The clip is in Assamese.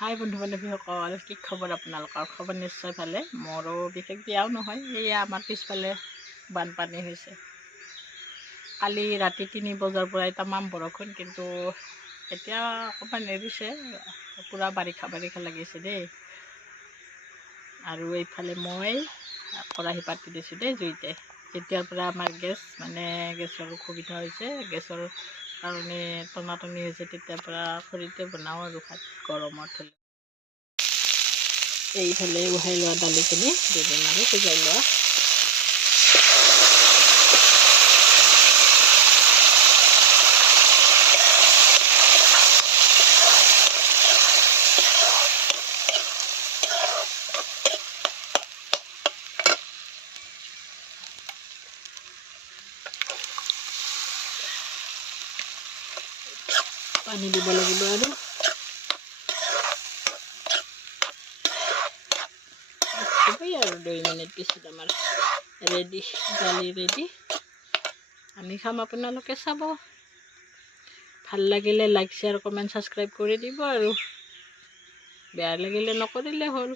হাই বন্ধু বান্ধৱীসকল, কি খবৰ আপোনালোকৰ? খবৰ নিশ্চয় ভালে। মোৰো বিশেষ বেয়াও নহয়। এয়া আমাৰ পিছফালে বানপানী হৈছে। কালি ৰাতি 3 বজাৰ পৰাই তামাম বৰষুণ, কিন্তু এতিয়া অকণমান এৰিছে। পূৰা বাৰিষা লাগিছে দেই। আৰু এইফালে মই খৰাহি পাতি দিছোঁ দেই জুইতে। যেতিয়াৰ পৰা আমাৰ গেছৰ অসুবিধা হৈছে, গেছৰ কাৰণে টনাটনি হৈছে, তেতিয়াৰ পৰা খৰিতে বনাওঁ আৰু ভাত গৰমত হ'লে। এইফালে উহাই লোৱা দালিখিনি দুদিন আৰু সিজাই লোৱা। পানী দিব লাগিব আৰু হ'বই আৰু 2 মিনিট পিছত আমাৰ ৰেডি, দালি ৰেডি। আমি খাম, আপোনালোকে চাব। ভাল লাগিলে লাইক, শ্বেয়াৰ, কমেণ্ট, ছাবস্ক্ৰাইব কৰি দিব আৰু বেয়া লাগিলে নকৰিলে হ'ল।